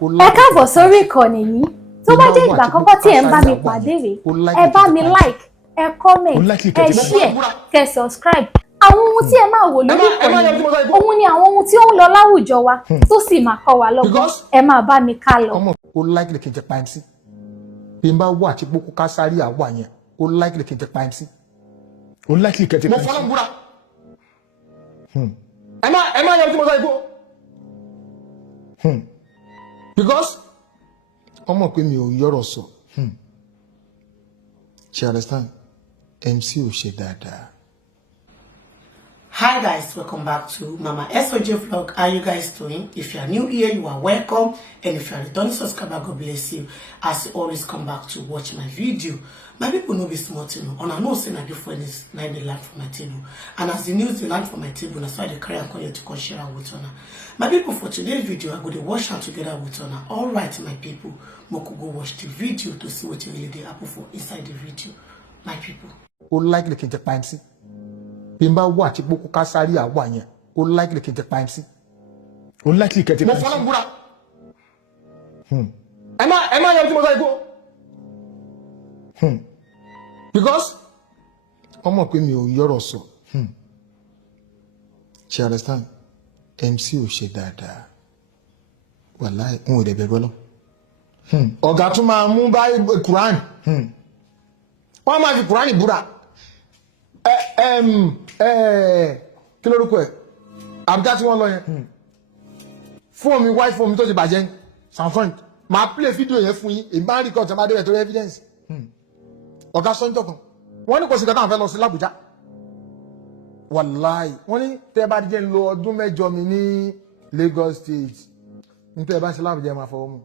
ẹ káàbọ̀ sórí ìkànnì yìí tó bá jẹ́ ìgbà àkọ́kọ́ tí ẹ ń bá mi pàdé rèé ẹ bá mi like ẹ comment ẹ share kẹ subscribe àwọn ohun tí ẹ máa wò lórí ìkànnì yìí òun ni àwọn ohun tí ó ń lọ láwùjọ wa tó sì máa kọ́ wa lọ́gbọ́n ẹ máa bá mi ká lọ. ó like kí n jẹ pa MC bí n bá wà tí gbókú ká sáré àwọ̀ yẹn ó like kí n jẹ pa MC ó like kí n jẹ pa MC. mo fọlọ́ múra ẹ má yẹ kí mo sọ ikú because ọmọ pé mi ò yọ̀rọ̀ sọ she understand MC ò ṣe dáadáa. Hi guys, welcome back to Mama SOJ vlog. How you guys doing? If you are new here, you are welcome, and if you are returning subscriber, God bless you as you always come back to watch my video. My people know be smart, you know, and I know say na different is like they land for my table, and as the news they land for my table, that's why they carry and call you to come share with Ona. My people, for today's video, I go to watch out together with Ona. All right, my people, Moko go watch the video to see what really they happen for inside the video. My people. Ó like kí n jẹ pa MC. Bí n bá wà tí gbókú ká sáré àwọ̀ yẹn ó like kí n jẹ pa MC. Ó like kí n jẹ pa MC. mo fọlọ́ múra ẹ má yẹ kí mo sọ ikú because ọmọ pé mi ò yọ̀rọ̀ sọ she understand MC ò ṣe dáadáa wàláì n ò dẹ̀ bẹ̀rù Ọlọ́run ọ̀gá tún máa mú báyìí Quran wọ́n máa fi Quran búra kí lórúkọ ẹ̀ àbújá tí wọ́n lọ yẹn fóònù mi white fóònù mi tó ti bàjẹ́ Samsung máa play fídíò yẹn fún yín èyí máa ń rí kọ́ ọ̀tẹ̀ máa dé rẹ̀ torí evidence ọ̀gá sọ́njọ́ kan wọ́n ní kò sí nǹkan táwọn fẹ́ lọ sí l'Àbújá wàláì wọ́n ní tẹ́ bá díjẹ́ ń lo ọdún mẹ́jọ mi ní Lagos State ní tẹ́ bá ń ṣe l'Àbújá máa fọwọ́ mu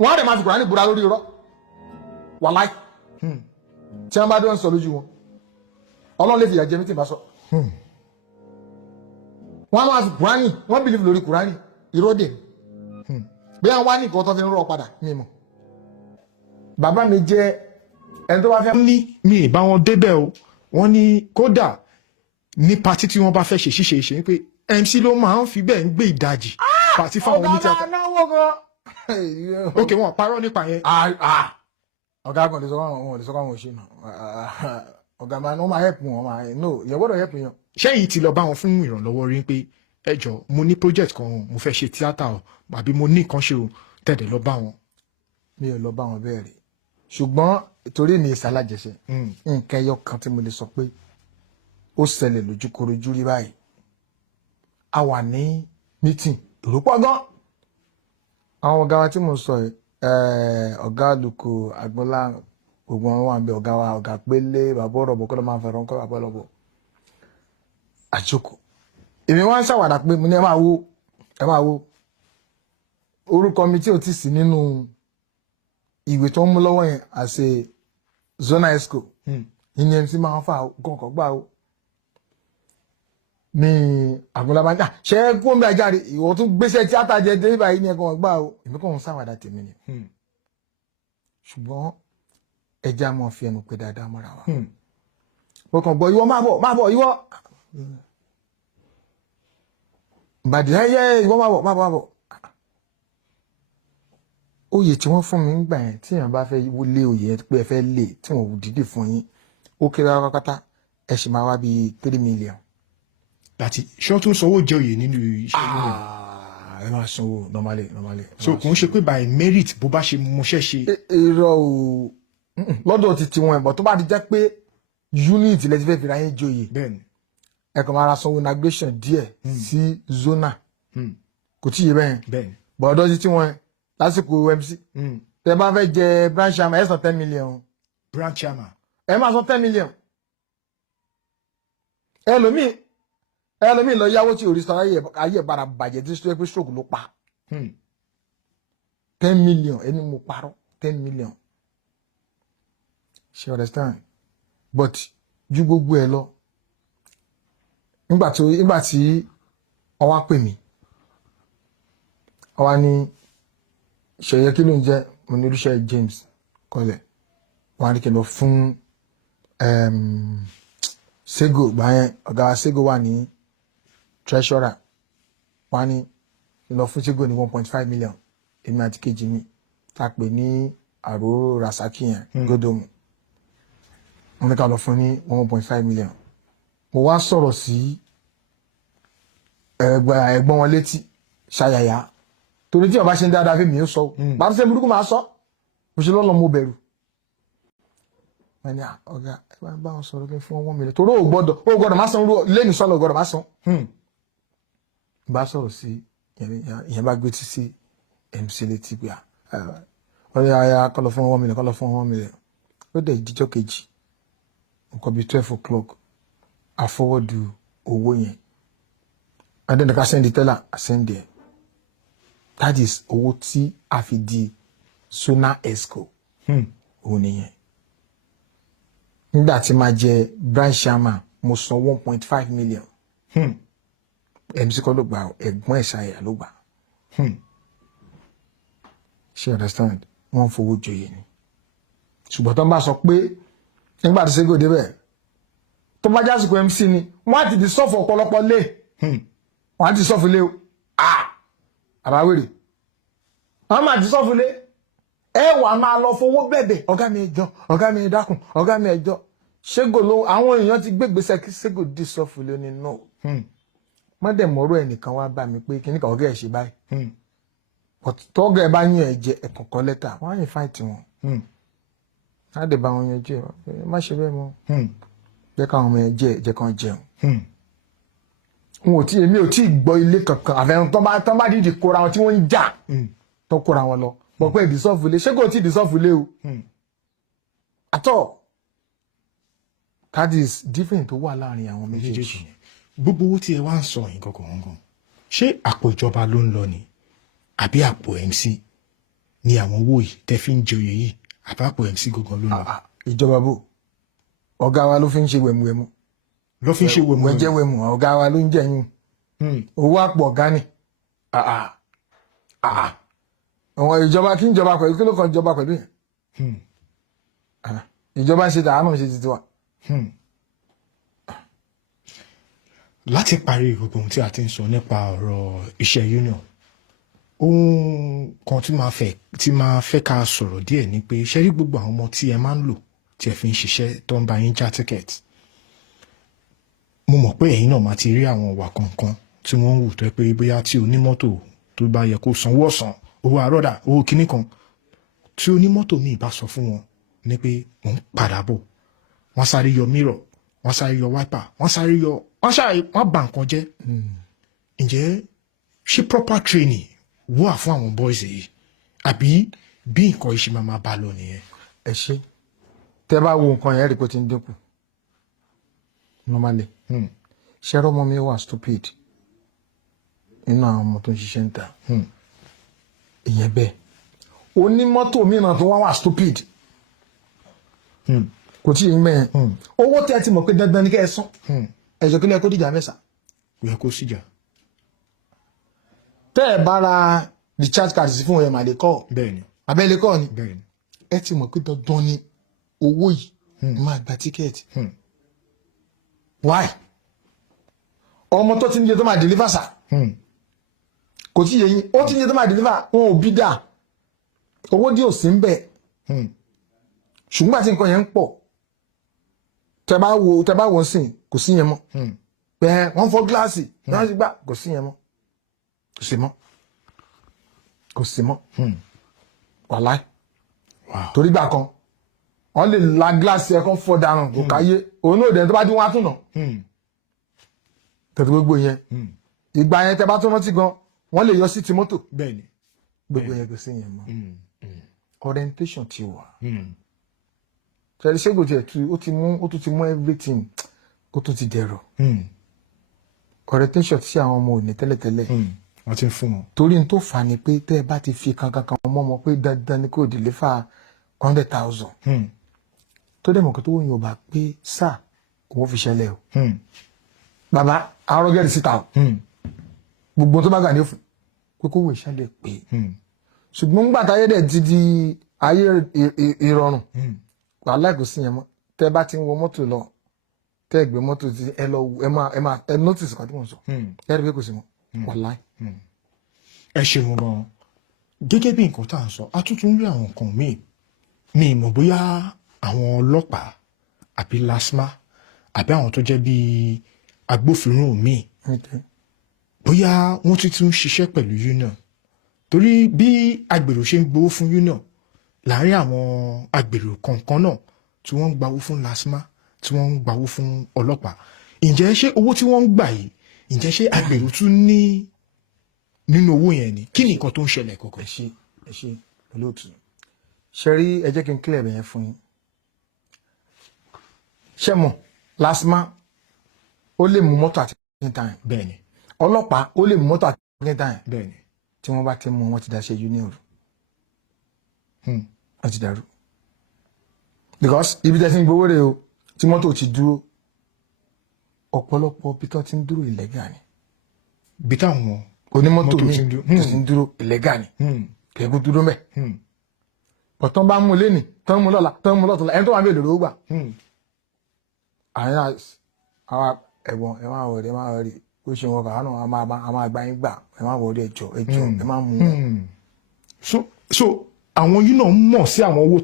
wọ́n á dẹ̀ máa fi Kùránì búra lórí irọ́ wàláì tí wọ́n bá dé wọ́n sọ lójú wọn Ọlọ́run lè fi ìyà jẹ mí tí n bá sọ wọ́n á máa fi Kùránì wọ́n bìlíf lórí Kùránì ìrọ́dè bí wọ́n wá ní nǹkan tó fi ń rọ́ padà ní ìmọ̀ bàbá mi jẹ́ ẹni tó bá fẹ́. ní mi ì bá wọn débẹ̀ o wọ́n ní kódà ní patí tí wọ́n bá fẹ́ ṣe ṣíṣe ṣe pé MC ló máa ń fi bẹ́ẹ̀ ń gbé ìdajì patí fáwọn onítìátà. ọ̀gá náwó gan. ok wọn parọ́ nípa yẹn. ọ̀gá kan lè sọ wọn ò ṣe nà ọ̀gá máa ní wọ́n máa help wọn máa no ìyẹn gbọ́dọ̀ help yẹn. ṣẹ́yìn ti lọ bá wọn fún ìrànlọ́wọ́ rí pé ẹ jọ mo ní project kan mo fẹ́ ṣe tíátà o àbí mo ní nǹkan ṣe o tẹ̀dẹ̀ lọ bá wọn. mi ò lọ bá wọn bẹ́ẹ̀ rí ṣùgbọ́n torí ní ìsàlájẹsẹ nǹkan ẹyọ kan tí mo lè sọ pé ó ṣẹlẹ̀ lójúkorojú rí báyìí a wà ní meeting èrò pọ̀ gan àwọn ọ̀gá wa tí mo sọ ọ̀gá Àlùkò Àgbọ̀nlá gbogbo wọn wà ń bẹ ọ̀gá wa ọ̀gá Pélé bàbá ọ̀rọ̀ bọ̀ kọ́ ló máa ń fẹ́ràn kọ́ bàbá ọ̀rọ̀ bọ̀ àjòkò èmi wá ń ṣàwàdà pé mo ní ẹ máa wo orúkọ mi tí ò ti sí nínú ìwé tó ń mú lọ́wọ́ yẹn àṣẹ zona esco ìyẹn tí máa ń fa kọ̀ọ̀kan gbà ó ní Àgbọ̀nlá bá ń jà ṣe é kó ń bẹ ajáre ìwọ tún gbéṣẹ́ tíátà jẹ dé báyìí ní ẹ̀kọ́ gbà ó èmi kàn ń ṣàwàdà tèmi ni ṣùgbọ́n ẹja máa fi ẹnu pé dáadáa mọ́ra wa mo kàn gbọ́ ìwọ máa bọ̀ ìwọ bàdí ẹyẹ ìwọ máa bọ̀ oyè tí wọ́n fún mi ń gbà yẹn tí èèyàn bá fẹ́ lé oyè pé ẹ fẹ́ lé tí wọ́n dìde fún yín ó kéré pátápátá ẹ sì máa wá bíi 3 million. láti ṣé wọ́n tún sanwó jẹ oyè nínú iṣẹ́ ìlú ẹ máa sanwó normally. so kò ń ṣe pé by merit bó bá ṣe mọṣẹ́ ṣe. irọ́ o lọ́dọ̀ ti tiwọn ẹ̀bọ̀ tó bá ti jẹ́ pé unit lẹ́ti fẹ́ fi ra yín joyè bẹ́ẹ̀ni ẹ kàn máa ra sanwó inauguration díẹ̀ sí zona kò tí ì yé bẹ́ẹ̀ bọ̀dọ̀ ti tiwọn lásìkò MC tẹ bá fẹ́ jẹ branch chairman ẹ san 10 million. branch chairman ẹ máa san 10 million. ẹlòmíì lọ yáwó tí orí sọ ayé ìbára bàjẹ́ tí sọ pé stroke ló pa 10 million ẹni mo parọ́ 10 million. She understand but ju gbogbo ẹ lọ nígbà tí wọ́n wá pè mí wọ́n wá ní ṣẹ̀yẹ kí ló ń jẹ́ mo ní oríṣẹ́ James kọlẹ̀ wọ́n á ní kí n lọ fún Sego gbà yẹn ọ̀gá Sego wà ní treasurer wọ́n á ní lọ fún Ṣégò ní 1.5 million èmi àti kejì mi tá a pè ní àrò Rasaki yẹn Gódòmù wọ́n ní ká lọ fún ní 1.5 million mo wá sọ̀rọ̀ sí ẹ̀gbọ́n wọn létí ṣayàyà torí tí ọba ṣe ń dáadáa fún mi ó sọ bá ṣe burúkú máa sọ mo ṣe lọ́nà mo bẹ̀rù wọ́n ní ọ̀gá ẹ bá bá wọn sọ̀rọ̀ kí n fún 1 million torí ó gbọ́dọ̀ má san lẹ́nu sọ́lọ̀ ó gbọ́dọ̀ má san bá sọ̀rọ̀ sí ìyẹn bá gbé tí sí MC létí pé ọ̀rẹ́ aya kọ́ lọ fún 1 million kọ́ lọ fún 1 million ó dẹ̀ ìdíjọ́ kejì nǹkan bíi 12 o'clock àfọwọ́dù owó yẹn adẹ́nìká sẹ́ndì tẹ́lá àsẹ́ndì ẹ̀ that is owó tí a fi di Sona Esco òun nìyẹn nígbà tí máa jẹ branch chairman mo san 1.5 million MC kọ́ ló gbà ẹ̀gbọ́n ẹ̀ ṣàyà ló gbà ṣe understand wọ́n fowó joyè ni ṣùgbọ́n tó ń bá sọ pé nígbà tí Ṣégò débẹ̀ tó bá jásìkò MC ni wọ́n á ti di sọ́ọ̀fù ọ̀pọ̀lọpọ̀ lé wọ́n á ti sọ́ọ̀fù lé o àbáwèrè wọ́n máa ti sọ́ọ̀fù lé ẹ wà máa lọ fowó bẹ̀bẹ̀ ọ̀gá mi ẹjọ́ ọ̀gá mi ẹdákun ọ̀gá mi ẹjọ́ Ṣégò ló àwọn èèyàn ti gbégbèsè kí Ṣégò di sọ́ọ̀fù lé ní no wọ́n dẹ̀ mọ́rọ́ ẹnìkan wá bá mi pé kíníkà ọ̀gá ẹ̀ ṣe báyìí tọ́gà ẹ bá yín ẹ jẹ ẹ̀kọ̀ọ̀kan lẹ́tà wọ́n á yìn fáìtì wọn á dẹ̀ bá wọn yanjú ẹ má ṣe bẹ́ẹ̀ mọ́ jẹ́ káwọn ọmọ ẹ jẹ́ kan jẹun èmi ò tí ì gbọ́ ilé kankan àfẹnù tán bá dídì kóra wọn tí wọ́n ń jà tó kóra wọn lọ bọ̀ pé ìdísọ́fù ilé Ṣégò tí ìdísọ́fù ilé o àtọ̀ that is different tó wà láàrin àwọn méjèèjì. gbogbo owó tí ẹ wá ń sọ yìí gangan ṣé àpò ìjọba ló ń lọ ni àbí àpò MC ni àwọn owó yìí tẹ́ fi ń jẹ oyè yìí àbí àpò MC gangan ló ń lọ. ìjọba bò ọ̀gá wa ló fi ń ṣe wẹ̀mùwẹ̀mù ló fi ń ṣe wẹ̀mù ẹ̀jẹ̀ wẹ̀mù ọ̀gá wa ló ń jẹ yín owó àpò ọ̀gá ni àwọn ìjọba kí ń jọba pẹ̀lú kí ló kàn jọba pẹ̀lú yẹn ìjọba ń ṣe tààmù ṣe ti tiwa. láti parí gbogbo ohun tí a ti ń sọ nípa ọ̀rọ̀ iṣẹ́ union ohun kan tí máa fẹ́ ká sọ̀rọ̀ díẹ̀ ni pé ṣe rí gbogbo àwọn ọmọ tí ẹ máa ń lò tí ẹ fi ń ṣiṣẹ́ tó ń bá yín já tíkẹ́ẹ̀tì mo mọ̀ pé ẹ̀yin náà máa ti rí àwọn ìwà kankan tí wọ́n ń wù tó yẹ pé bóyá tí onímọ́tò tó bá yẹ kó sanwó ọ̀sán owó àrọ́dà owó kinní kan tí onímọ́tò míì bá sọ fún wọn ní pé mò ń padà bọ̀ wọ́n sáré yọ mírọ̀ wọ́n sáré yọ wáìpà wọ́n bà nǹkan jẹ́ ǹjẹ́ ṣé proper training wà fún àwọn boys yìí àbí bí nǹkan yìí ṣe máa bá lọ nìyẹn. ẹ ṣe tẹ́ bá wo nǹkan yẹn rí pé ó ti ń dínkù normally ṣẹ́rọ ọmọ mi wà stupid nínú àwọn ọmọ tó ń ṣiṣẹ́ ń ta ìyẹn bẹ́ẹ̀ onímọ́tò mìíràn tó wá stupid kò tí ì ń mẹ́yẹn owó tẹ́ ẹ ti mọ̀ pé dandan ní kẹ́ ẹ san ẹ̀jọ̀ kílẹ̀ kó dìjà mẹ́sà. kò yẹ kó síjà. tẹ́ ẹ bá ra recharge card sí fún ẹ̀ màlẹ́ kọ́ bẹ́ẹ̀ni abẹ́lẹ́ kọ́ ni bẹ́ẹ̀ni ẹ ti mọ̀ pé dandan ni owó yìí máa gba tíkẹ́ẹ̀tì. why ọmọ tó ti ń jẹ tó máa deliver sà kò tí ì yẹ yín ó ti ń jẹ tó máa deliver wọn ò bí dà owó dí ò sí ń bẹ̀ ṣùgbọ́n àti nǹkan yẹn ń pọ̀ tẹ́ bá wo sìn kò sí yẹn mọ́ bẹ́ẹ̀ wọ́n fọ́ gíláàsì wọ́n ti gbà kò sí yẹn mọ́ kò sí mọ́ wàláì torí gbà kan wọ́n lè la gíláàsì ẹ̀kan fọ́ dànù kò káyé òun náà dẹ̀ tó bá dín wọn á tún nà tẹ̀tù gbogbo yẹn ìgbà yẹn tẹ́ bá tún rántí gan wọ́n lè yọ sí ti mọ́tò bẹ́ẹ̀ni gbogbo yẹn kò sí yẹn mọ́ orientation ti wà tẹ̀lé Ṣégò tiẹ̀ ó tún ti mú everything ó tún ti dẹ̀rọ̀ orientation tí àwọn ọmọ ò ní tẹ́lẹ̀tẹ́lẹ̀ wọ́n ti ń fún wọn. torí n tó fà ni pé tẹ́ ẹ bá ti fi kankan mọ́ ọmọ pé dandan ni kò deliver 100,000 tó dẹ̀ mọ̀ kí tó wọ́n yóò bá pé sáà òun fi ṣẹlẹ̀ o bàbá àárọ̀ gẹ́rì síta o gbogbo tó bá gà ní òfin pé kó wò ìṣẹ̀lẹ̀ pé ṣùgbọ́n nígbà táyé dẹ̀ ti di ayé ìrọ̀rùn wàhálà kò sí yẹn mọ́ tẹ́ bá ti ń wọ mọ́tò lọ tẹ́ gbé mọ́tò tí ẹ lọ ẹ máa notice kan tí mo sọ ẹ rí pé kò sí mọ́ wàhálà. ẹ ṣeun gan gẹ́gẹ́ bí nǹkan tá à ń sọ a tún rí àwọn nǹkan míì mi mọ̀ bóyá àwọn ọlọ́pàá àbí LASTMA àbí àwọn tó jẹ́ bíi agbófinró míì bóyá wọ́n tún ṣiṣẹ́ pẹ̀lú union torí bí agbèrò ṣe ń gbowó fún union láàárín àwọn agbèrò kọ̀ọ̀kan náà tí wọ́n ń gbawó fún LASTMA tí wọ́n ń gbawó fún ọlọ́pàá ǹjẹ́ ṣé owó tí wọ́n ń gbà yìí ǹjẹ́ ṣé agbèrò tún ní nínú owó yẹn ni kí ni nǹkan tó ń ṣẹlẹ̀ kọ̀ọ̀kan. ẹ ṣe olóòtú ṣe rí ẹ jẹ́ kí n clear bẹ̀yẹn fún yín ṣe mọ̀ LASTMA ó lè mú mọ́tò àti time bẹ́ẹ̀ni ọlọ́pàá ó lè mú mọ́tò àti time bẹ́ẹ̀ni tí wọ́n bá ti mú wọn ti dá ṣe union rú wọ́n ti dàrú because ibi tẹ́sí ń gbowó rẹ̀ o tí mọ́tò ti dúró ọ̀pọ̀lọpọ̀ bí tó ti ń dúró illegal ni bí táwọn onímọ́tò mi tó ti ń dúró illegal ni kẹ́kù dúró mẹ́ ọ̀tán bá mú lẹ́nì tán mú lọ́la tán mú lọ́tọ̀lá ẹni tó wà ń bèèrè lówó gbà àwọn ẹ̀wọ̀n ẹ máa wọ̀rí ẹ máa wọ̀rí ó ṣe wọn kàánù a máa gbá yín gbà ẹ máa wọ̀rí ẹjọ́ ẹ máa mú wọn. so àwọn yìí náà mọ̀ sí àwọn owó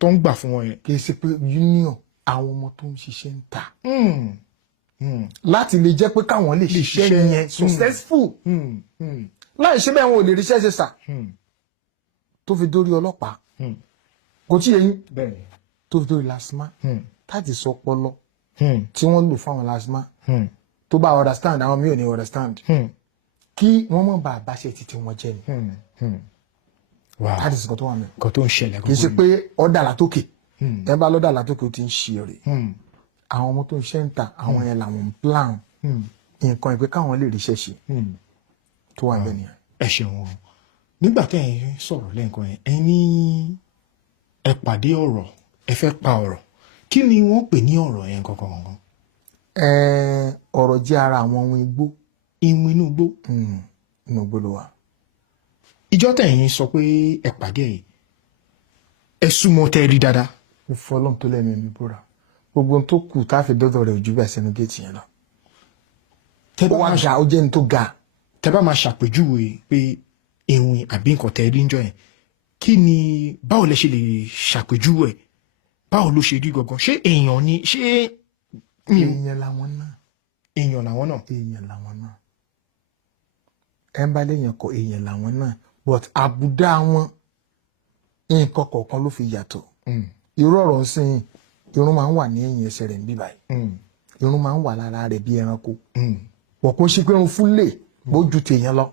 tó ń gbà fún wọn yẹn. kì í ṣe pé union àwọn ọmọ tó ń ṣiṣẹ́ ń ta láti lè jẹ́ pé káwọn lè ṣiṣẹ́ yẹn successful láì ṣe bẹ́ẹ̀ wọn ò lè ríṣẹ́ ṣe sà tó fi dórí ọlọ́pàá kò tí yẹ yín tó fi dórí LASTMA táàtì sọ pọlọ tí wọ́n lò fún àwọn LASTMA tó bá understand àwọn mi ò ní understand kí wọ́n mọ̀ bá àbáṣe títí wọn jẹ́ ni táàtì sọ tó wà mí. nǹkan tó ń ṣẹlẹ̀ kì í ṣe pé ọ̀dà látòkè ẹ bá lọ́dà látòkè ó ti ń ṣe rè àwọn ọmọ tó ń ṣe ń ta àwọn yẹn làwọn ń plan nǹkan ìpè káwọn lè ríṣẹ́ ṣe tó wà bẹ́ẹ̀ nìyẹn. ẹ ṣeun nígbà tẹ́ ẹ sọ̀rọ̀ lẹ́ǹkan yẹn ẹ ní ẹ pàdé ọ̀rọ̀ ẹ fẹ́ pa ọ̀rọ̀ kí ni wọ́n pè ní ọ̀rọ̀ yẹn gangan. ọ̀rọ̀ jẹ́ ara àwọn ohun igbó. ìwọ̀n inú igbó. inú igbó ló wà. ìjọ tẹ̀yìn sọ pé ẹ pàdé ẹ súnmọ́ tẹ́ rí dáadáa. ìfọlọ́n tó lẹ́nu mi búra gbogbo tó kù tá a fi dọ́dọ̀ rẹ̀ ojú bẹ́ẹ̀ sẹ́nu géètì yẹn lọ. ó wá ga ó jẹ́ ní tó ga. tẹ́ bá máa ṣàpèjúwe pé ìwọ̀n àbí nǹkan tẹ́ rí ń jọ yẹn kí ni báwo lẹ ṣe lè ṣàpèjúwe báwo ló ṣe rí gangan ṣé èèyàn ni ṣé. èèyàn làwọn náà. èèyàn làwọn náà. èèyàn làwọn náà. ẹ ń bá léèyàn kọ èèyàn làwọn náà but àbùdá wọn nǹkan kọ̀ọ̀kan ló fi yàtọ̀. irú ọ̀rọ̀ sìn irun máa ń wà ní ẹ̀yìn ẹsẹ̀ rẹ̀ ń bí báyìí irun máa ń wà lára rẹ̀ bí ẹranko wọ́n kò ṣe pé irun fúlẹ̀ bójú tèèyàn lọ.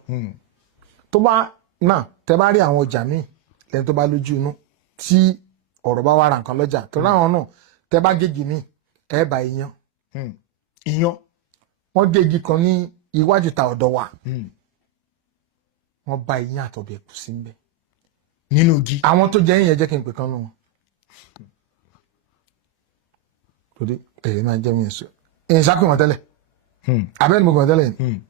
tó bá náà tẹ bá rí àwọn ọjà míì lẹ́ni tó bá lójú inú tí ọ̀rọ̀ bá wà ra nǹkan lọ́jà tó ráwọn náà tẹ bá gégi míì ẹ bá iyán wọ́n gégi kan ní iwájú ta ọ̀dọ̀ wa wọ́n bá iyán àtọ̀bẹ̀ kù sí mbẹ̀ nínú igi. àwọn tó jẹ́ yẹn jẹ́ kí n pè kán nù wọn. torí èrè máa jẹ́ mi èso èyí sápè wọn tẹ́lẹ̀ abẹ́ni mo gbọ́n tẹ́lẹ̀ ni.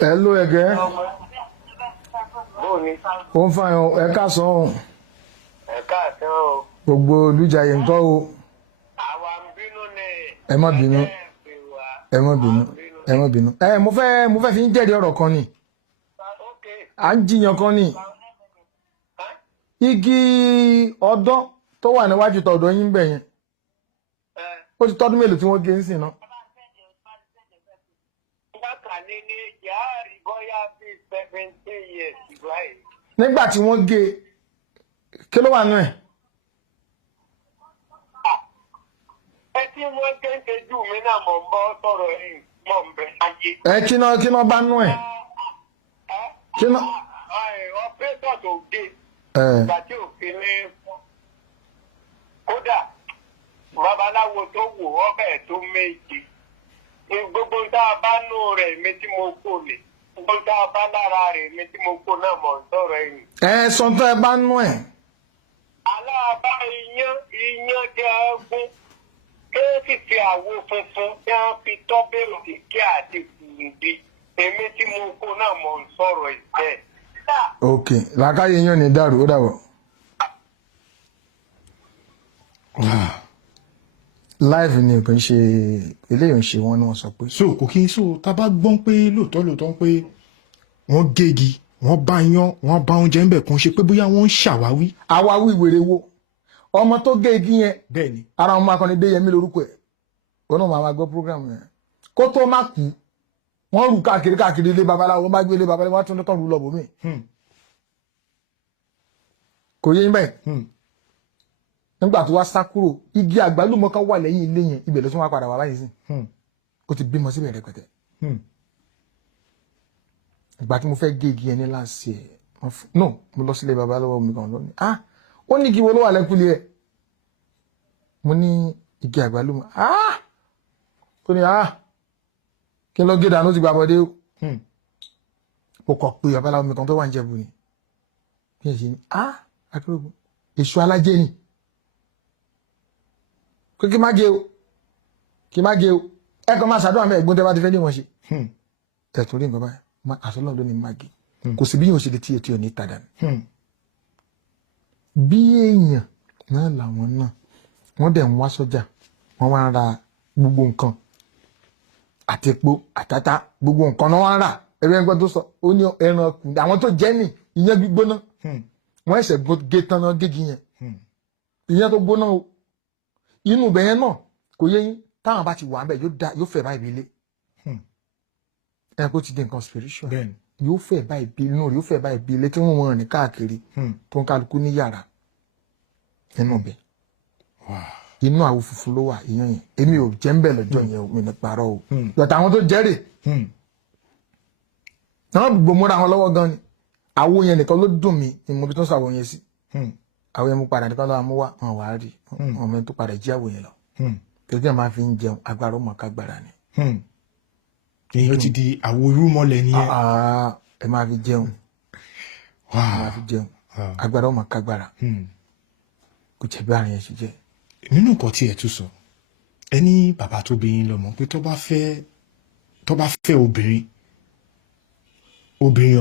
Hello ẹgẹ. ó ń fàyàn ẹ káàsán o. ẹ káàsán o. gbogbo olùjàyè ń kọ́ o. àwa ń bínú ni. ẹ má bínú ẹ má bínú ẹ má bínú. mo fẹ́ fi ń jẹ́rìí ọ̀rọ̀ kan ni. à ń jiyàn kan ni. igi ọ̀dọ́ tó wà níwájú tọ̀dọ̀ yín bẹ̀ yẹn. ó ti tọ́dún mélòó tí wọ́n gé ń sìn náà. nígbà tí wọ́n gé kí ló wà nú ẹ̀. ẹ tí wọ́n gé jù mí náà mọ̀ ń bọ́ sọ̀rọ̀ yìí mọ̀ ń bẹ ayé. ẹ kí náà bá nú ẹ̀ ọpẹ́tọ̀ tó gé ìgbà tí òfin ní kódà babaláwo tó wò ọbẹ̀ tó méje gbogbo tá a bá nù rẹ̀ mi tí mo kó lè gbogbo tá a bá lára rẹ̀ mi tí mo kó náà mọ̀ ń sọ̀rọ̀ ẹ̀yìn. sọ tó ẹ bá nú ẹ. aláàbá iyán jẹ́ ọgbọ́n kéèkì fi àwo funfun tí wọ́n fi tọ́bẹ̀rù kíkẹ́ àti kùnìdí èmi tí mo kó náà mọ̀ ń sọ̀rọ̀ ìbẹ́. ok làákàyè yín ò ní dàrú ó dàbọ̀. live ni kò ń ṣe eléyìí ń ṣe wọn ni wọn sọ pé. so kò kí n so tá a bá gbọ́n pé lóòótọ́ pé wọ́n gégi wọ́n bá yan wọ́n bá oúnjẹ ńbẹ̀ kò ń ṣe pé bóyá wọ́n ń ṣàwáwí. àwáwí wèrè wo ọmọ tó gé igi yẹn bẹ́ẹ̀ ni ara ọmọ akọni Déyẹmí lórúkọ ẹ̀ wọn náà máa gbọ́ program yẹn kó tó má kú wọ́n rù káàkiri ilé babaláwo wọ́n bá gbé ilé babaláwo wọ́n tún tán rù lọ bòmí. kò yé yín bẹ́ẹ̀ nígbà tó wá sá kúrò igi àgbálùmọ̀ kan wà lẹ́yìn ilé yẹn ibẹ̀ ló tún wá padà wá báyìí sí ó ti bímọ síbẹ̀ rẹpẹtẹ. ìgbà tí mo fẹ́ gé igi yẹn ní láàṣì ẹ̀ no mo lọ sílé babaláwo mi kan lónìí ó ní igi wo ló wà lẹ́kùlé ẹ̀ mo ní igi àgbálùmọ̀ ó ní kí n lọ gé dànù ti gbà bọ́dé ó kọ̀ pé babaláwo mi kan tó wà ń Jẹ̀bú ni bí ẹ̀ ṣe ní akérògùn èso alájẹ ni kí má gé o ẹ kàn máa ṣàdúrà mẹ́ ẹ̀gbọ́n tẹ́ bá ti fẹ́ lé wọn ṣe tẹ̀tún rí nǹkan báyìí àtọ́lọ́ ló ní má gé kò sí bí yóò ṣe lè tí etí ò ní tàdánù bí èèyàn náà làwọn náà wọ́n dẹ̀ ń wá sọ́jà wọ́n wá ń ra gbogbo nǹkan àti epo àtàtà gbogbo nǹkan náà wá ń rà ẹ̀rọ ẹgbẹ́ tó sọ ó ní ẹran ọkùnrin àwọn tó jẹ́ ní ìyẹn gbígbóná wọ́n ẹ̀sẹ̀ gé tán náà gégi yẹn ìyẹn tó gbóná o inú ibẹ̀ yẹn náà kò yé yín táwọn bá ti wà ńbẹ̀ yóò fẹ́ báyìí bí ilé ẹ̀ kó ti di nǹkan spiritual yóò fẹ́ báyìí bí inú rẹ̀ yóò fẹ́ báyìí bí ilé tí wọ́n wọ̀n ní káàkiri tó ń kálukú ní yàrá nínú ibẹ̀ inú àwo funfun ló wà ìyẹn yẹn èmi ò jẹ́ ń bẹ̀ lọ́jọ́ yẹn mi ní parọ́ o yọ̀tà àwọn tó jẹ́rè náà gbòmúra wọn lọ́wọ́ gan ni àwo yẹn nìkan ló dùn mí ni mo bí tó ń sọ àwo yẹn sí àwọn yẹn mú padà nìkan lọ́wọ́ amúwá wọn wà á rí wọn mẹ́rin tó padà jí àwo yẹn lọ kẹ́kẹ́ máa fi ń jẹun agbára ó mọ̀ kágbára ni. èèyàn ti di àwo irúmọlẹ̀ nìyẹn. ẹ máa fi jẹun agbára ó mọ̀ kágbára kò jẹ́ bí àrùn yẹn ṣe jẹ́. nínú nǹkan tí ẹ tún sọ ẹ ní bàbá tó bí yín lọ́mọ pé tó bá fẹ́ obìnrin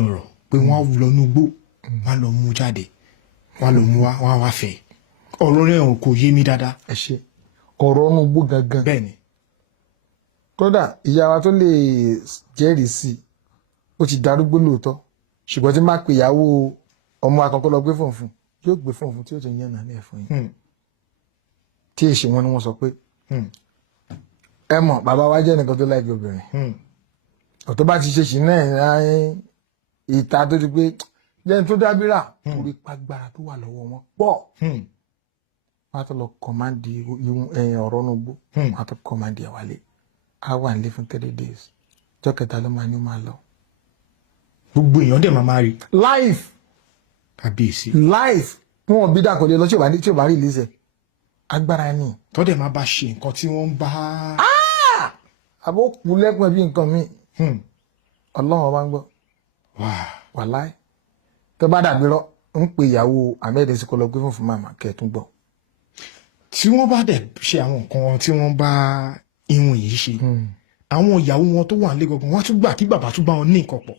ọ̀rọ̀ pé wọ́n á lọ núgbó wọ́n á lọ mú jáde wọ́n á lọ mú wọ́n á wá fẹ́ ọ̀rọ̀ rẹ̀ kò yé mi dáadáa. ẹ ṣe ọ̀rọ̀ ọ̀nù gbó gangan. bẹ́ẹ̀ni. kódà ìyá wa tó lè jẹ́rìí sí ó ti darúgbó lóòótọ́ ṣùgbọ́n tí má pè ìyàwó ọmọ akọ́kọ́ lọ gbé fóun fún yóò gbé fóun fún tí ó ti yàn náà lẹ́ẹ̀ fún yín. tí èsì wọn ni wọ́n sọ pé ẹ mọ̀ bàbá wa jẹ́ nìkan tó láìpẹ́ obìnrin ọ̀tọ́ bá ti ṣe ṣì náà ìta tó ti pé jẹ́ni tó dábìrà torí pàgbára tó wà lọ́wọ́ wọn pọ̀ wọ́n á tó lọ kọ̀mándì ọ̀rọ̀ ọ̀nà gbó wọ́n á tó kọ̀mándì ẹ̀ wálé á wà nílé fún 3 days ọjọ́ kẹta ló máa ní ó máa lọ. gbogbo èèyàn dẹ̀ máa rí. life kábíyèsí. life wọn ò bí dàkọ̀ lé lọ tí ò bá rí ìlísẹ̀ agbára ni. tọ́dẹ̀ máa bá ṣe nǹkan tí wọ́n ń bá. àbó kú lẹ́kùn bí nǹkan mi ọlọ́run ọba ń gbọ́ wàláì tó bá dàbí rọ ń pe ìyàwó ahmed ẹsẹ kó lọ gbé fún màmá kẹtùn gbọ́. tí wọ́n bá dẹ̀ ṣe àwọn nǹkan tí wọ́n bá irun yìí ṣe àwọn ìyàwó wọn tó wà nílé gbọ̀ngàn wọ́n tún gbà kí bàbá tún bá wọn ní nǹkan pọ̀.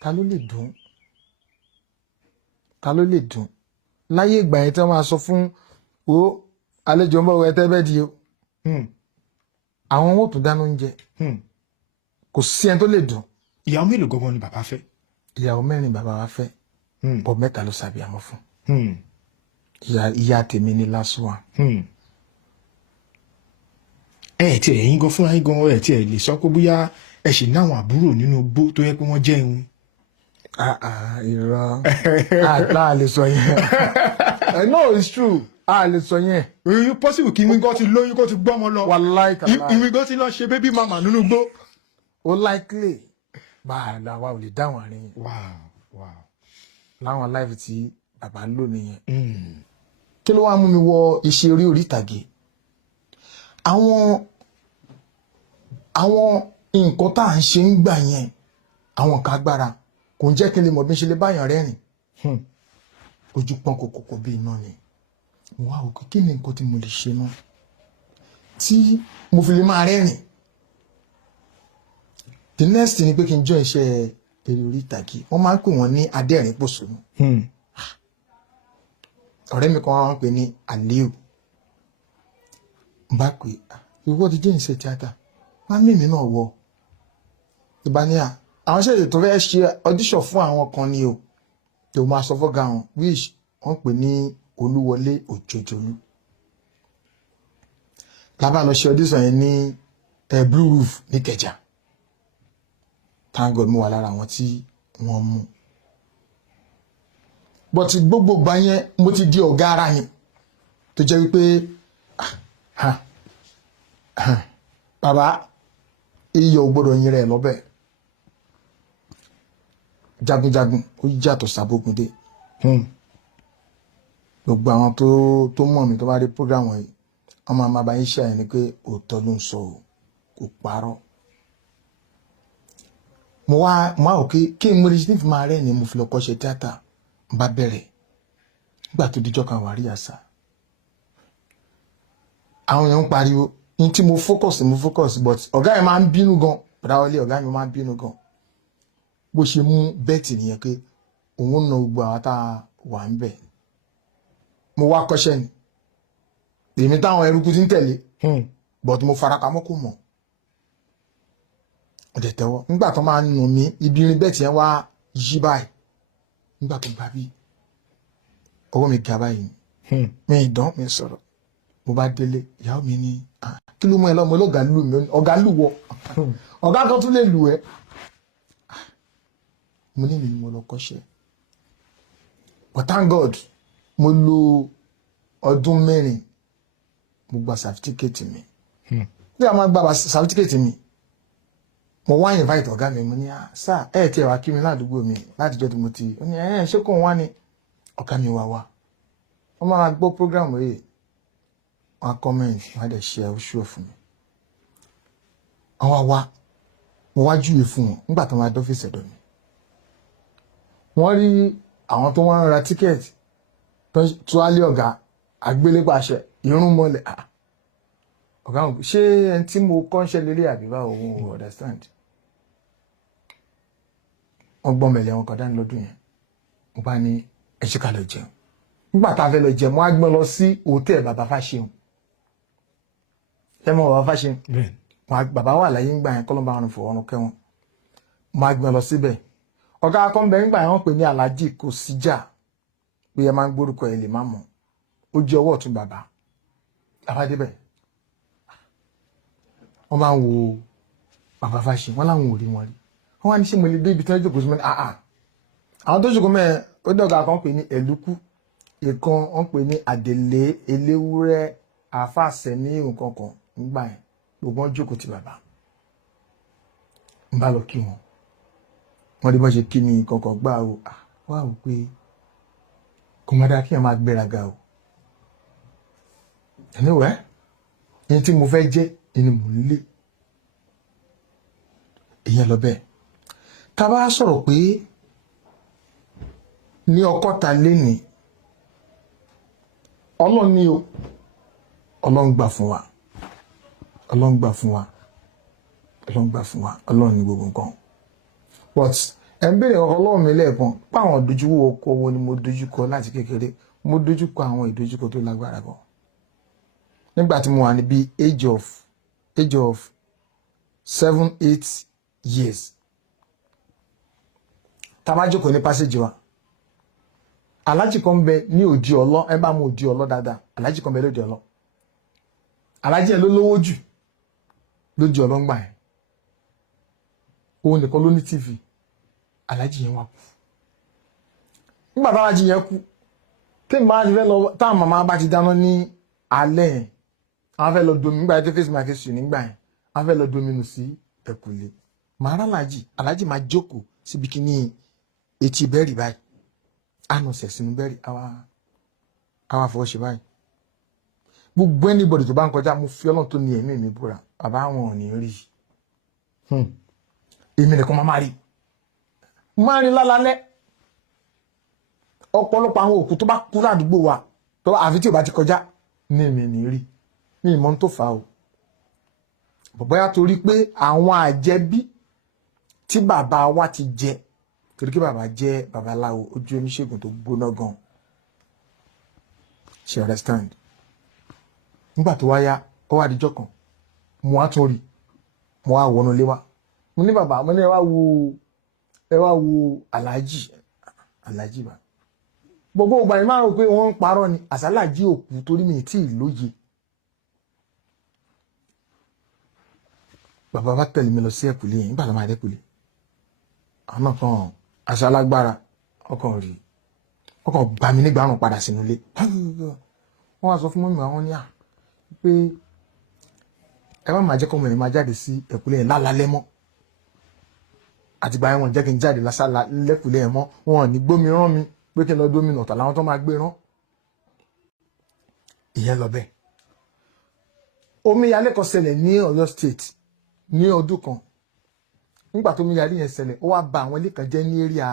ta ló lè dùn láyé ìgbà yẹn tí wọ́n máa sọ fún o àlejò ń bọ̀ wẹ tẹ́bẹ́ di o àwọn wọn ò tún dáná oúnjẹ kò sí ẹni tó lè dùn. ìyàwó mélòó gangan ni bàbá fẹ́. ìyàwó 4 bàbá wa fẹ́ bọ̀ 3 ló ṣàbíamọ fún ìyá tèmi ní last one. tí ẹ̀yin gan fúnra yín gan tí ẹ lè sọ pé bóyá ẹ ṣì ní àwọn àbúrò nínú igbó tó yẹ pé wọ́n jẹ́ ìhun. irọ́ a lè sọ yẹn no it's true a lè sọ yẹn. oyin possible kí ìwé gan ti lóyún kó ti gbọ́mọ lọ. wàláì kàlá ìwé gan ti lọ ṣe bébí màmá nínú igbó. ó likely bá a la wa ò lè dáhùn àárín yẹn. wow. láwọn live tí bàbá lò nìyẹn. Kí ló wá mú mi wọ iṣẹ́ orí ìtàgé? Àwọn nǹkan tá à ń ṣe ń gbà yẹn, àwọn nǹkan agbára kò ń jẹ́ kí n lè mọ̀ bí n ṣe lè báyàn rẹ́rìn. Ojú pọ́n kòkòkò bí iná ni. Mo wá wò pé kí ni nǹkan tí mo lè ṣe náà tí mo fi lè máa rẹ́rìn. The next ni pé kí n jọ iṣẹ́ eré orí ìtàgé. Wọ́n máa ń pè wọ́n ní adẹ́rìn pòṣónú. Ọ̀rẹ́ mi kan wọ́n pè ní Aliu. N bá pè ìwọ ti jẹ́ ìṣe tíátà. Má mímí náà wọ. Ìbáníà àwọn ṣẹ̀ṣẹ̀ tó fẹ́ ṣe audition fún àwọn kan ni o. Tó máa sọ fọ́gá wọn which wọ́n pè ní Olúwọlé Òjòjòlú. Lábá lọ ṣe audition yẹn ní Blue Roof ní Ìkẹjà. Thank God mo wà lára àwọn tí wọ́n mú. But gbogbo gbà yẹn mo ti di ọ̀gá ara mi tó jẹ́ wípé bàbá iyọ̀ ò gbọ́dọ̀ yin rẹ̀ lọ́bẹ̀. Jagunjagun ó yàtọ̀ sábógun dé. Gbogbo àwọn tó mọ̀ mí tó bá rí program yìí wọ́n máa bá yín ṣe àyẹ̀ ni pé òótọ́ ló ń sọ o kò parọ́. Mo wá òkè kí n mo lè ṣe ní fi máa rẹ́ ni mo fi lọ kọ́ṣẹ́ tíátà n bá bẹ̀rẹ̀ nígbà tó dijọ́ kan wà rí àṣà. Àwọn èèyàn ń pariwo ní tí mo focus but ọ̀gá yẹn máa ń bínú gan. Bàdáwọlé ọ̀gá mi máa ń bínú gan. Bó ṣe mú bẹ́ẹ̀tì nìyẹn pé òun na gbogbo àwọn tá a wà ń bẹ̀. Mo wá kọ́ṣẹ́ ni. Èmi táwọn eruku ti ń tẹ̀lé. But mo farapamọ́ kò mọ̀. Ọ̀dẹ̀ tẹ́wọ́. Nígbà tó máa ń nù mí ibi irin bẹ́ẹ̀tì yẹn wá yí báyìí. Nígbà tó gbà bí ọwọ́ mi ga báyìí. Mi ìdán mi sọ̀rọ̀. Mo bá délé ìyàwó mi ní kí ló mú ẹ lọ́mọ ọlọ́gà lù mí ọ̀gá lù wọ. Ọ̀gá kan tún lè lù ẹ́. Mo ní mi ni mo lọ kọ́ṣẹ́. But thank God mo lo ọdún 4 mo gba certificate mi. Bí a máa gba certificate mi mo wá invite ọ̀gá mi mo ní sir tí ẹ wá kí mi ládùúgbò mi láti jọ́ tí mo ti ó ní ṣé kò wá ní ọ̀gá mi wá. Wọ́n máa gbọ́ program yìí wọ́n comment wọ́n dẹ̀ share oṣù fún mi. Àwọn wa mo wá júwe fún wọn nígbà tó máa dọ́fíìsì ẹ̀dọ̀ mi. Wọ́n rí àwọn tó wọ́n ra tíkẹ́ẹ̀tì tó á lé ọ̀gá àgbélépàṣẹ irun mọ́lẹ̀. Ọ̀gá wọn ṣé ẹni tí mo kọ́ ń ṣe lélẹ̀ àbí báwo wọn ò understand. Wọ́n gbọ́n mẹ́lẹ̀ wọn kọ̀dá ní lọ́dún yẹn. Mo bá ní ẹ ṣe ká lọ jẹun. Nígbà tá a fẹ́ lọ jẹun mo á gbọ́n lọ sí hòtẹ́ẹ̀lì bàbá Fáṣeun. Ẹ mọ̀ bàbá Fáṣeun. Bàbá wà láyé ńgbà yẹn kọ́lọ́mbà wọn fò ọrùn kẹ́wọn. Mo á gbọ́n lọ síbẹ̀. Ọ̀gá akọ́ńbẹ ńgbà yẹn wọ́n pè ní Alhaji kò síjà pé ẹ máa ń gbórúkọ ẹ lè má mọ̀. Ó jẹ́ ọwọ́ ọ̀tún bàbá. Bàbá débẹ̀. Wọ́n máa ń wo bàbá Fáṣeun wọ́n láwọn ò rí wọn rí. Wọ́n wá ní ṣé mo lè dé ibi tí wọ́n jókòó sí mi ní àwọn tó jókòó mẹ́ẹ̀ ó dọ̀gá kan pè ní ẹ̀lúkú ìkan wọ́n pè ní àdèlé eléwúrẹ́ àfàṣẹ ní nǹkan kan nígbà yẹn gbogbo wọn jókòó ti bàbá. N bá lọ kí wọn wọ́n rí bọ́ ṣe kí mi kankan gbá o wá wò pé kò má dáa kí ẹ máa gbéraga o. Anyway ẹni tí mo fẹ́ jẹ́ ẹni mò ń lé ìyẹn lọ bẹ́ẹ̀. Tá bá sọ̀rọ̀ pé ní ọkọ́ta lénìí Ọlọ́run ni o Ọlọ́run gbà fún wa Ọlọ́run gbà fún wa Ọlọ́run gbà fún wa Ọlọ́run ní gbogbo nǹkan. But ẹ ń béèrè Ọlọ́run mi lẹ́ẹ̀kan páwọn dojúkọ ọkọ̀ wo ni mo dojúkọ láti kékeré. Mo dojúkọ àwọn ìdojúkọ tó lágbára gan. Nígbà tí mo wà ní bí age of 7-8 years. Tá bá jókòó ní passage wa. Alhaji kan bẹ ní Òdì Ọlọ ẹ bá mú Òdì Ọlọ dáadáa. Alhaji kan bẹ lódì Ọlọ. Alhaji ẹ ló lówó jù lódì Ọlọ ńgbà yẹn. Òun nìkan ló ní TV. Alhaji yẹn wá kú. Nígbà tí Alhaji yẹn kú tí màá ti fẹ́ lọ táwọn màmá bá ti dáná ní alẹ́ yẹn àwọn fẹ́ lọ domi nígbà tí face market sùn nígbà yẹn àwọn fẹ́ lọ domi nù sí ẹ̀kúlé. Màá rà Alhaji máa jókòó síbi kíní etí bẹ́ẹ̀rì báyìí àánú sẹ̀ sínú bẹ́ẹ̀rì àwa fọwọ́ ṣe báyìí gbogbo anybody tó bá ń kọjá mo fi Ọlọ́run tó ní ẹ̀mí mi búra bàbá àwọn ò ní rí èmi nìkan máa rí lálálẹ́ ọ̀pọ̀lọpọ̀ àwọn òkú tó bá kú ládùúgbò wa tó bá àfi tí ò bá ti kọjá ní èmi ní rí ní ìmọ̀ tó fà á o bọ̀bọ́yá torí pé àwọn àjẹbí tí bàbá wa ti jẹ torí kí bàbá jẹ́ babaláwo ojú oníṣègùn tó gbóná gan ṣe understand nígbà tó wáyá ó wá díjọ́ kan mo wá tún rí mo wá wọnú ilé wa mo ní bàbá mo ní ẹ wá wo aláàjì bá gbogbo ìgbà yìí máa rò pé wọ́n ń parọ́ ni àsálàjì òkú torí mi tí ì lóye bàbá bá tẹ̀lé mi lọ sí ẹ̀kúlé yẹn nígbà tó máa dẹ́kúlé àmọ́ kan aṣálágbára ọkàn rí ọkàn bá mi nígbà àrùn padà sínú ilé wọ́n wá sọ fún mọ́mí àwọn ní pé ẹ má máa jẹ́ kọ́mọ ẹ̀ máa jáde sí ẹ̀kúlé yẹn lálálẹ́ mọ́ àtìgbà yẹn wọ́n jẹ́ kí n jáde lẹ́kúlé yẹn mọ́ wọn ní gbómi rán mi pé kí n lọ dómìnà ọ̀tà láwọn tó máa gbé rán ìyẹn lọ bẹ́ẹ̀ omíyalé kan ṣẹlẹ̀ ní Ọ̀yọ́ state ní ọdún kan nígbà tó omíyalé yẹn ṣẹlẹ̀ ó wá ba àwọn ilé kan jẹ́ ní area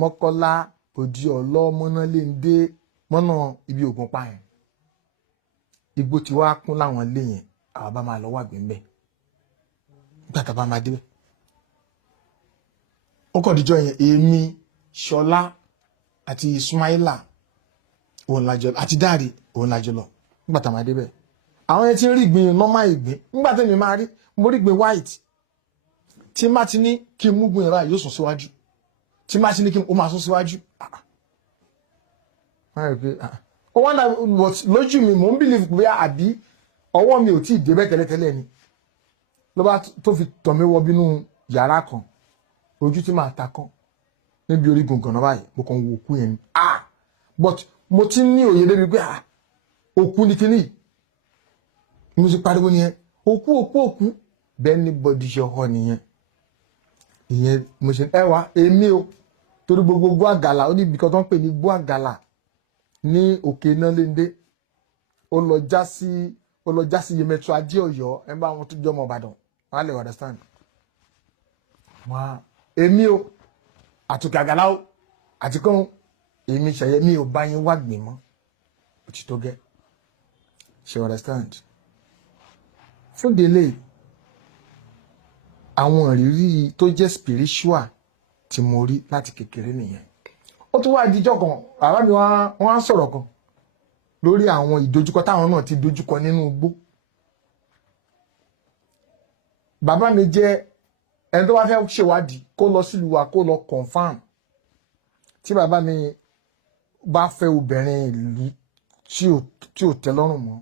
Mọ́kọ́lá Òdì Ọ̀lọ́ Mọ́nálẹ́ndé mọ́nà ibi Ògùn pa yẹn igbó tí wàá kún láwọn ilé yẹn àwọn bá máa lọ wà gbé ńbẹ̀ nígbà tá a bá máa débẹ̀ ó kàn díjọ́ yẹn èmi Ṣọlá àti Ismaila òun làjọ àti Dáre òun làjọ lọ nígbà tá a máa débẹ̀ àwọn yẹn ti ń rí ìgbín normal ìgbín nígbà tẹ́mi máa rí mo rí ìgbín white tí má ti ní kí n mú gbìn ra yóò sún síwájú tí má ti ní kí n ó máa sún síwájú ó wọ́n náà lójú mi mò ń believe pé àbí ọwọ́ mi ò tí ì débẹ̀ tẹ́lẹ̀tẹ́lẹ̀ ni ló bá tó fi tọ̀ mí wọ bínú yàrá kan ojú tí màá ta kán níbi orí gàngànà báyìí mo kàn wo òkú yẹn ni but mo ti ní òye débi pé òkú ni kíní mo ti pariwo nìyẹn òkú bẹ́ẹ̀ ni bọ́dí ṣe họ nìyẹn ìyẹn mo ṣe ẹwà èmi o torí gbogbo àgàlà ó ní ibi kan tó ń pè ní gbó àgàlà ní òkè iná léndé ó lọ já sí Yemẹtu Adé Ọ̀yọ́ ẹ bá wọn tó jọmọ Ìbàdàn wọn á lè understand èmi o àtòkè àgàlà o àti kàn èmi ṣẹyẹ mi ò bá yín wá gbìn mọ́ òtítọ́ gẹ́ ṣe understand fún délé àwọn ìrírí tó jẹ́ spiritual tí mo rí láti kékeré nìyẹn ó tún wá díjọ́ kan bàbá mi wọ́n á sọ̀rọ̀ kan lórí àwọn ìdojúkọ táwọn náà ti dojúkọ nínú igbó bàbá mi jẹ́ ẹni tó bá fẹ́ ṣèwádìí kó lọ sílùú wa kó lọ confam tí bàbá mi bá fẹ́ obìnrin ìlú tí ò tẹ́ lọ́rùn mọ́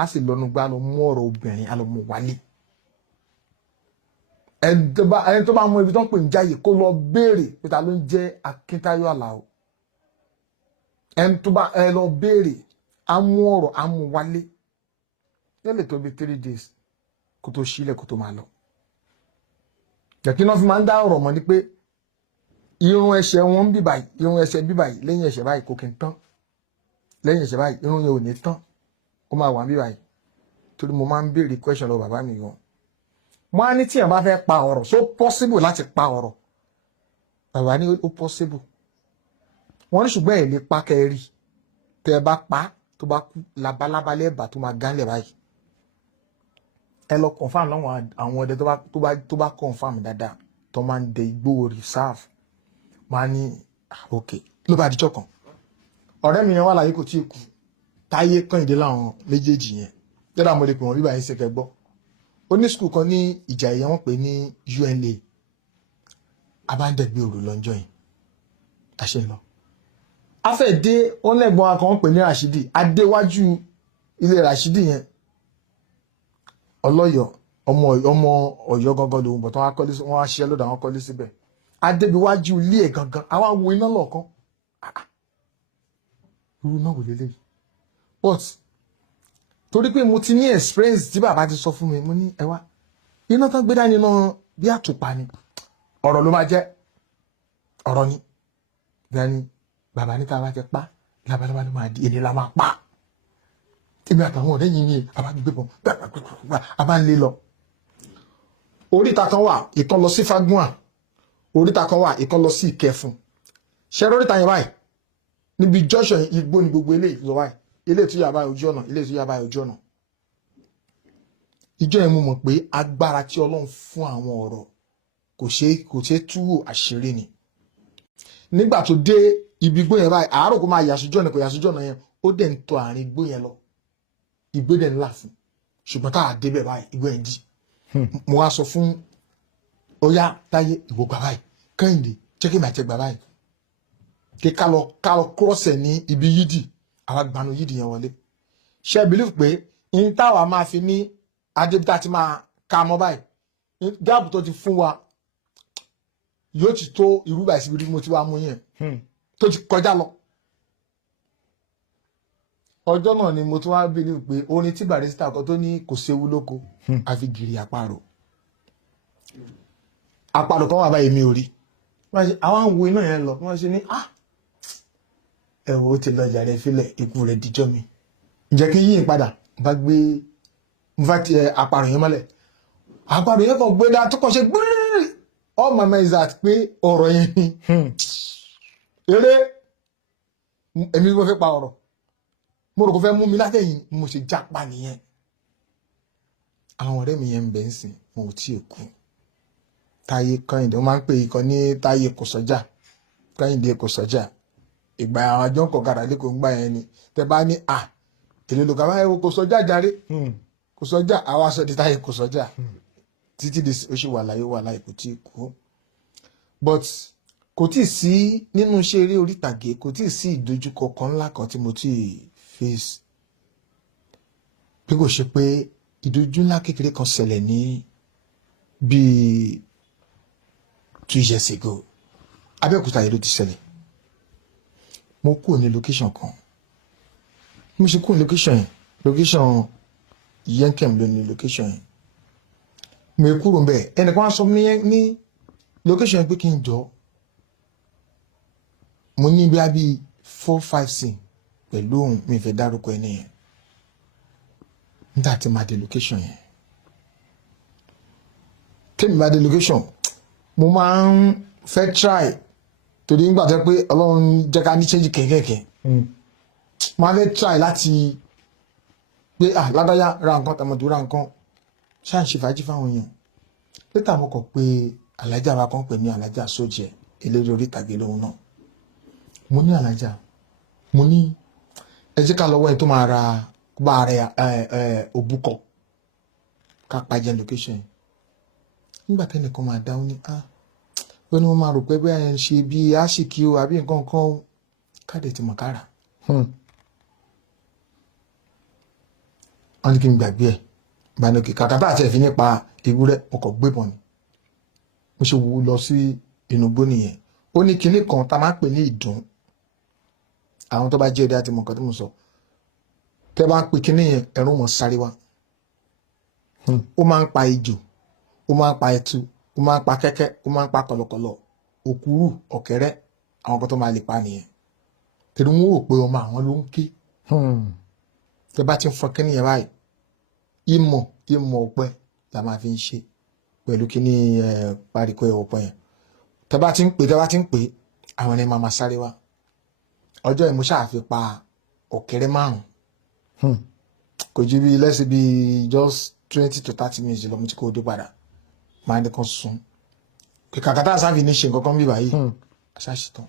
á sì lọ́nu gbá lọ mú ọ̀rọ̀ obìnrin á lọ mú wálé ẹni tó bá mú ibi tó ń pè ní Jáyè kó lọ béèrè pé ta ló ń jẹ́ Akíntayọ̀ Àlàó ẹni tó bá lọ béèrè á mú ọ̀rọ̀ á mú wálé lẹ́lẹ̀ tó bí 3 days kó tó sílẹ̀ kó tó máa lọ jẹ́kí náà fi máa ń dá ọ̀rọ̀ mọ́ ni pé irun ẹsẹ̀ wọn ń bì báyìí irun ẹsẹ̀ bí báyìí lẹ́yìn ẹsẹ̀ báyìí kò kí n tán lẹ́yìn ẹsẹ̀ báyìí irun yẹn ò ní tán ó máa wà bí báyìí torí mo máa ń béèrè question lọ bàbá mi gan mo á ní tí ẹ̀ bá fẹ́ pa ọ̀rọ̀ so possible láti pa ọ̀rọ̀ bàbá ní ó possible wọ́n ní ṣùgbọ́n ẹ̀ lè pa kẹ́rì tẹ́ ẹ bá pa tó bá kú labalábá lẹ́ẹ̀bà tó máa gánlẹ̀ báyìí ẹ lọ confam lọ́wọ́ àwọn ọdẹ tó bá confam dáadáa tó máa ń dẹ igbó reserve máa ní ok ló bá dijọ́ kan ọ̀rẹ́ mi yẹn wà láyé kò tí ì kú Táyé Kẹ́hìndé láwọn méjèèjì yẹn yẹ́dà mo lè pè wọ́n bíbá yín ṣe kẹ́ gbọ́ ó ní skul kan ní Ìjàyè wọ́n pè ní UNA abáńdẹ̀gbé òrò lọ́njọ́ yìí àṣẹ lọ afẹ́ dé ó lẹ́gbọ́n akọ̀ wọ́n pè ní Rashidi adéwájú ilé Rashidi yẹn ọlọ́yọ̀ ọmọ Ọ̀yọ́ gangan lòun bọ̀ tán wọ́n á ṣiṣẹ́ lọ́dọ̀ àwọn kọ́lé síbẹ̀ adébíwájú ilé ẹ̀ gangan àwa wo iná lọ́ọ̀kan irú náà wò lélẹ́yìí but torí pé mo ti ní experience tí bàbá ti sọ fún mi mo ní ẹ wá iná tán gbé dání náà bí àtùpà ni ọ̀rọ̀ ló máa jẹ́ ọ̀rọ̀ ni gani bàbá ní ká bá ti pa labalábá ló máa di èdè la máa pa tèmi àtàwọn ọ̀rẹ́ yìí ni a bá gbé bọ̀ a bá ń lé lọ. oríta kan wà ìkan lọ sí Fagbọ́n oríta kan wà ìkan lọ sí Ìkẹfún ṣẹ́rọ oríta yẹn báyìí níbi junction igbó ni gbogbo eléyìí lọ báyìí eléyìí tó yà báyìí ojú ọ̀nà eléyìí tó yà báyìí ojú ọ̀nà. ìjọ yẹn mo mọ̀ pé agbára tí Ọlọ́run fún àwọn ọ̀rọ̀ kò ṣe túwò àṣírí ni. nígbà tó dé ibi igbó yẹn báyìí àárò kó máa yàsójú ọ̀nà kò yàsójú ọ̀nà yẹn ó dẹ̀ ń tọ àárín igbó yẹn lọ igbó dẹ̀ ńlá fún ṣùgbọ́n tá a débẹ̀ báyìí igbó yẹn dí. mo wá sọ fún Ọya Táyé ìwọ gbà báyìí Kẹ́hìndé jẹ́ kí n máa jẹ gbà báyìí kí ká lọ kúrọ̀sẹ̀ ní ibi yídì àwa gbanu yídì yẹn wọlé. ṣé ẹ believe pé n táwa máa fi ní adébítà ti máa ka mọ́ báyìí gáàbù tó ti fún wa yóò ti tó irú báyìí síbi tí mo ti wá mú yẹn tó ti kọjá lọ. ọjọ́ náà ni mo tún wá believe pé orin tí Barrister kan tó ní kò séwu lóko àfi gìrì àparò kan wà báyìí mi ò rí àwọn àwọn wo iná yẹn lọ wọ́n ṣe ní ẹ̀wọ̀ ó ti lọ jàre fílẹ̀ ikú rẹ̀ díjọ́ mi ǹjẹ́ kí yín padà bá gbé mo fà ti àparò yẹn mọ́lẹ̀ àparò yẹn kàn gbé dáa tó kàn ṣe gbúrúrú all my mind is that pé ọ̀rọ̀ yẹn ni eré èmi mo fẹ́ pa ọ̀rọ̀ mo rò kó fẹ́ mú mi látẹ̀yìn mo ṣe jápa nìyẹn. àwọn ọ̀rẹ́ mi yẹn ń bẹ̀ ń sìn wọn ò tí ì kú. Táyé Kẹ́hìndé wọ́n máa ń pè ikọ̀ ní Táyé kò sọ́jà Kẹ́hìndé kò sọ́jà ìgbà àwọn àjọ ń kọ̀ gàrà lẹ́kọ̀ọ́ ń gbà yẹn ni tẹ bá ní èlé ló kàwá ẹ̀wọ̀ kò sọ́jà jàre kò sọ́jà àwọn aṣọ di Táyé kò sọ́jà títí di ó ṣe wà láyé kò tí ì kú. But kò tí ì sí nínú iṣẹ́ eré orí ìtàgé kò tí ì sí ìdojúkọ kan ńlá kan tí mo tí ì face bí kò ṣe pé ìdojú ńlá kékeré kan ṣẹlẹ̀ ní bíi 2 years ago Abẹ́òkúta yìí ló ti ṣẹlẹ̀. mo kúrò ní location kan mo ṣe kúrò ní location Yenkem ló ní location yẹn mo kúrò ńbẹ̀ ẹnìkan wá sọ ní location yẹn pé kí n jọ mo ní bí i 4-5 scene pẹ̀lú òun mi fẹ́ dárúkọ ẹni yẹn nígbà tí máa dé location yẹn tèmi bá dé location mo máa ń fẹ́ try torí nígbà tó pé Ọlọ́run jẹ́ ká ní change kẹ̀kẹ́kẹ́ máa fẹ́ try láti pé ládáyà ra nǹkan tàmọ̀dù ra nǹkan ṣáà ń ṣe fàájì fáwọn èèyàn létà mo kọ̀ pé alájà wa kan pè ní alájà Sójẹ eléré orí ìtàgé lóhun náà mo ní alájà mo ní ẹ jẹ́ ká lọ́wọ́ ẹ tó máa ra òbúkọ ká pàjẹ́ location yìí nígbà tẹ́nìkan máa dáhùn ní ó ní wọ́n máa rò pé bí ẹ ń ṣe bí àṣìkí o àbí nǹkan kan káàdì tí mo kára wọ́n ní kí n gbàgbé ẹ̀ ìbànúkì kàkà tá àti ẹ̀fín nípa ewúrẹ́ ọkọ̀ gbébọn ni mo ṣe wù ú lọ sí inú igbó nìyẹn ó ní kinní kan tá a máa ń pè ní ìdùn àwọn tó bá jẹ́ ẹ̀dá àti mọ̀ nǹkan tí mo sọ tẹ́ bá ń pè kinní yẹn ẹ̀rù wọn sáré wá ó máa ń pa ejò ó máa ń pa ẹtu ó máa ń pa kẹ́kẹ́ ó máa ń pa kọ̀lọ̀kọ̀lọ̀ òkúrù ọ̀kẹ́rẹ́ àwọn kan tó máa lè pa nìyẹn tẹ̀lé wọn rò pé ọmọ àwọn ló ń ké tẹ́ bá ti ń fọ kinní yẹn báyìí ìmọ̀ ọ̀pẹ la máa fi ń ṣe pẹ̀lú kíní paríkọ ọ̀pẹ yẹn tẹ́ bá ti ń pè àwọn ẹni máa sáré wá ọjọ́ yìí mo ṣáàfi pa ọ̀kẹ́rẹ́ 5 kò ju bí lẹ́sìn bí just 20 to 30 minutes lọ mo ti kó o dé padà máa ní kan sùn kàkà tá a sáfì ní ṣe nǹkan kan bí báyìí aṣáṣetán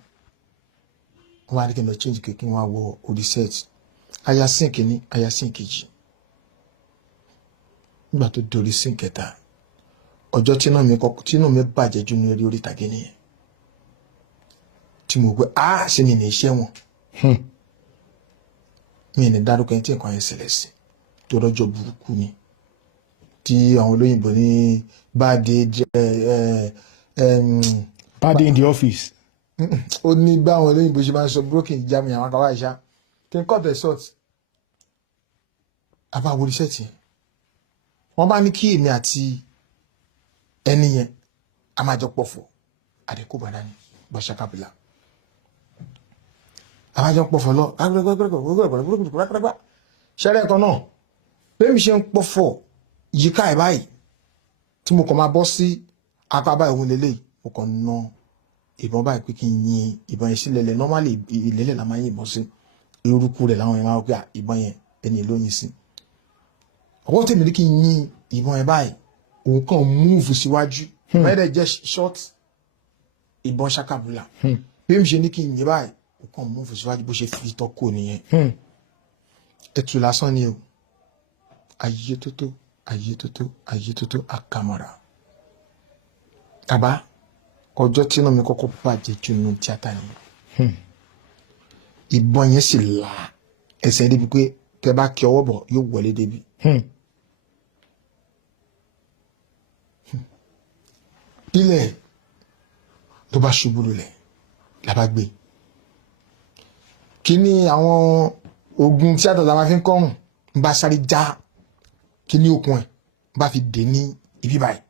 wọn wá ní kí n lọ change kékeré wọn wọ orí set ayasin kìíní ayasin kejì nígbà tó dorí sí kẹta ọjọ́ tínú mi bàjẹ́ jù ní orí ìtàgé nìyẹn tí mo gbé ṣe mi ní iṣẹ́ wọn mi ní dárúkọ ẹni tí nǹkan yẹn ṣẹlẹ̀ sí tó rọ́jọ́ burúkú ni tí àwọn olóyìnbó ní bad day in the office ó ní bá àwọn olóyìnbó ṣe máa ń sọ broken jamming àwọn akáwá ìṣá kí n cut the short àbá wo iṣẹ́ tiẹ̀ wọ́n bá ní kí èmi àti ẹni yẹn a máa jọ pọ̀fọ̀ àdínkù bàdá ni bọ́ṣà kábìlà àbájọ pọ̀fọ̀ lọ ṣẹ́rẹ́ kan náà bẹ́ẹ̀ mi ṣe ń pọ̀fọ̀ yíká ẹ̀ báyìí tí mo kàn máa bọ́ sí apá báyìí òun lélẹ́yìí mo kàn ná ìbọn báyìí pé kí n yin ìbọn yẹn sí lẹ́lẹ̀ normally ìlẹ́lẹ̀ la máa ń yìnbọn sí eruku rẹ̀ láwọn yẹn máa ń pè ìbọn yẹn ẹni ló yin sí ọwọ́ tèmi ní kí n yin ìbọn yẹn báyìí òun kàn múùfù síwájú mẹ́rẹ̀ jẹ́ short ìbọn ṣakabula bí mi ṣe ní kí n yin báyìí òun kàn múùfù síwájú bó ṣe fi tọ́kù nìyẹn ẹ̀tù lásán ni o ayé tótó àkàmọ̀ra tàbá ọjọ́ tí náà mi kọ́kọ́ bàjẹ́ jù nínú tíátà yẹn ìbọn yẹn sì là ẹsẹ̀ débi pé tẹ bá kí ọwọ́ bọ̀ yóò wọlé débi. ilẹ̀ tó bá ṣubú lulẹ̀ làbá gbé kí ni àwọn ogun tíátà tá a máa fi ń kọ́rùn ń bá sáré já kí ni okùn ẹ̀ ń bá fi dè ní ibi báyìí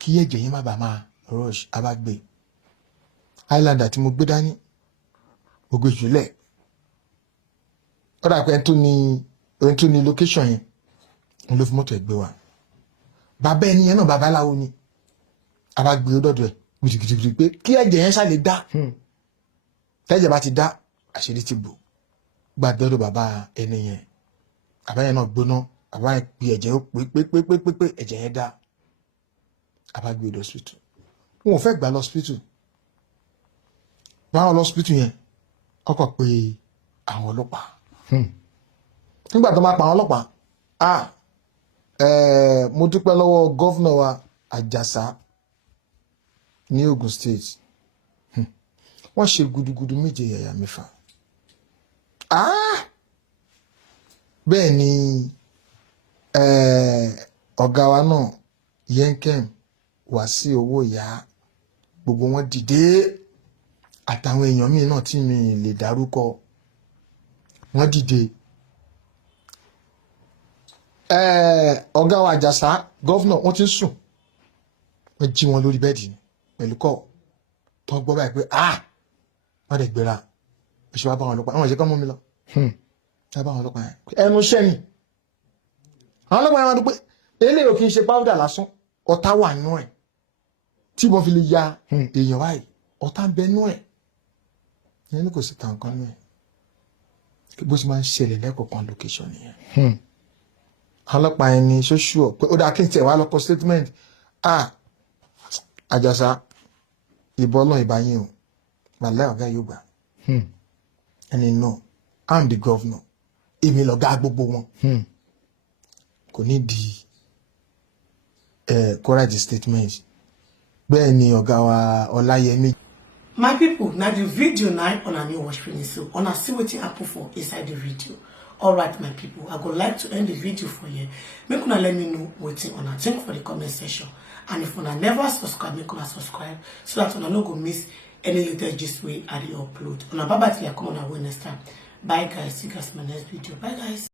kí ẹ̀jẹ̀ yẹn má bàa máa rush abágbé highlander tí mo gbé dání mo gbé jùlẹ̀ ó dà pé ẹni tó ní location yẹn ń ló fi mọ́tò ẹ̀ gbé wa bàbá ẹni yẹn náà babaláwo ni abágbé ó dọ̀dọ̀ ẹ̀ gidigidi pé kí ẹ̀jẹ̀ yẹn ṣáà lè dá tẹ́jẹ̀ bá ti dá àṣírí ti bò gbàdọ́dọ̀ bàbá ẹni yẹn bàbá yẹn náà gbóná bàbá yẹn pe ẹ̀jẹ̀ ó pé ẹ̀jẹ̀ yẹn dá abágbé ó dọ̀ hospital wọn ò fẹ́ gbà lọ hospital báwọn lọ hospital yẹn ọkọ̀ pé àwọn ọlọ́pàá nígbà tó máa pa àwọn ọlọ́pàá mo dúpẹ́ lọ́wọ́ gọ́fúnà wa Àjàsá ní Ogun State wọ́n ṣe gudugudu méje yàyà mẹ́fà bẹ́ẹ̀ ni ọ̀gá wa náà Yenkem wá sí owó ìyá gbogbo wọn dìde àtàwọn èèyàn míì náà tí mi lè dárúkọ wọn dìde ọ̀gá wa Àjàsá gọ́fúnà wọ́n ti ń sùn wọ́n jí wọn lórí bẹ́ẹ̀dì pẹ̀lú kọ́ tó gbọ́ báyìí pé wọ́n dẹ̀ gbéra oṣù wa bá wọn ọlọ́pàá àwọn ìṣẹ́kọ́ mú mi lọ wọ́n bá wọn ọlọ́pàá yẹn ẹnu iṣẹ́ ni àwọn ọlọ́pàá yẹn wọ́n dúpẹ́ eléyìí ò kì í ṣe páwùdà lásán ọ̀tá wà nú ẹ̀ tí wọ́n fi lè ya èèyàn báyìí ọ̀tá ń bẹ nú ẹ̀ yẹn ní kò sí tàn kan nú ẹ̀ bó ṣe máa ń ṣẹlẹ̀ lẹ́kọ̀ọ̀kan location nìyẹn àwọn ọlọ́pàá yẹn ni ṣóṣù ọ̀ pé ó dáa kí n tẹ̀ wá lọ́kọ̀ statement Àjàsá ìbọn náà ìbáyé o màlẹ́ ọ̀gá yóò gbà ẹni náà I'm the governor èmi lọ̀gá gbogbo wọn kò ní di correct statement bẹ́ẹ̀ ni ọ̀gá wa Ọláyẹmí. My people, now the video now on a new watch finish, so on a see what happen for inside the video. Alright, my people, I would like to end the video for you. Make una let me know waiting on a think for the comment section. And if una never subscribe, make una subscribe so that una no go miss any little gist way I upload. Una bye bye till I come on our next time. Bye guys, see you guys in my next video. Bye guys.